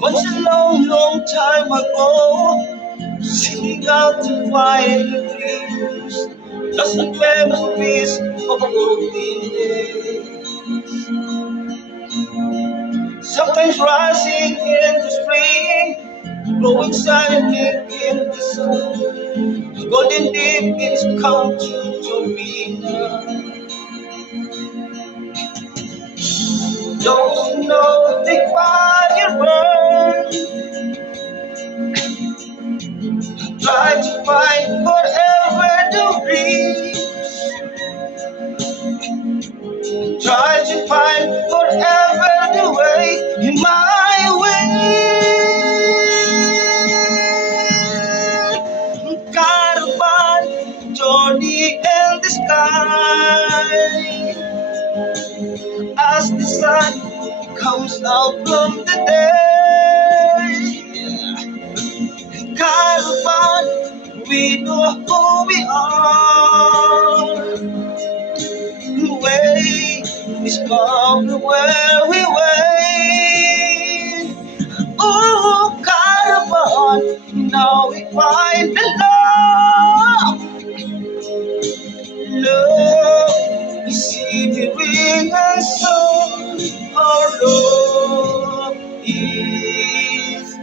Once a long, long time ago, singing out to find the dreams, lost and memories of a golden day. Sometimes rising in the spring, growing silently in the sun. Golden evenings come to be. Don't know the fire burn. Try to find whatever the dreams. Try to find whatever the way in my way. Caravan journey in the sky as the sun comes out from the day. Caravan, we know who we are. Way is coming where we wait. Oh, caravan, now we find the love. Love is shimmering and so our love is.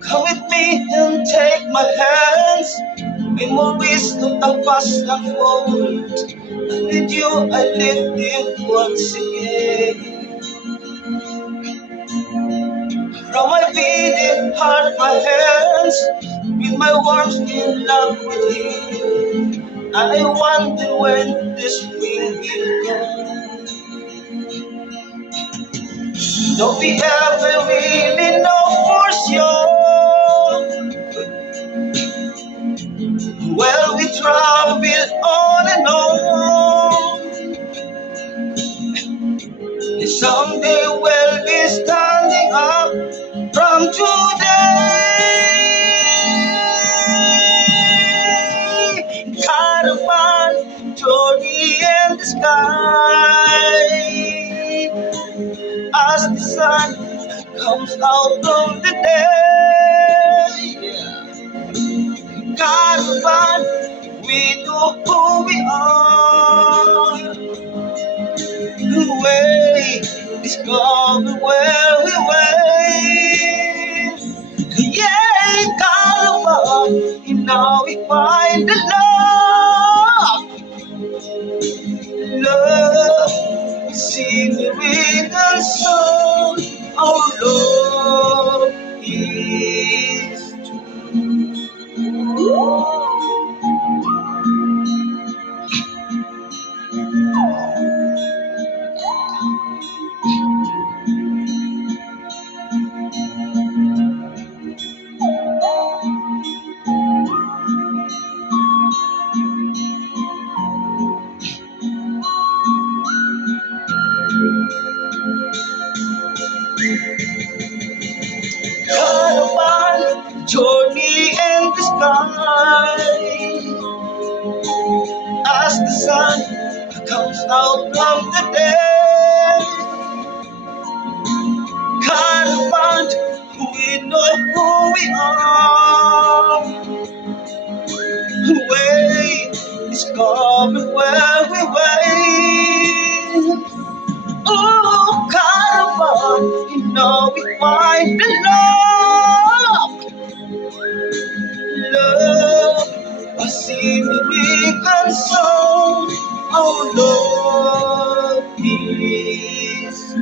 Come with me and take my hands. Memories of the past unfold. And with you I live it once again. From my beating heart, my hands, with my warmth in love with you. And I wonder when this will be done. Don't we ever really know for sure? Well, we travel on and on. And someday we'll be standing up from today. Caravan, journey in the sky. As the sun comes out of the day. Caravan, we know who we are. Way, discover where we wait. Yeah, caravan, and now we find the love. Love, scenery and soul. Our love is true. Caravan, journey in the sky. As the sun comes out from the day. Caravan, we know who we are. Way is coming where we wait. Oh, caravan, you know we find the love. Love, a scenery and soul. Our love is.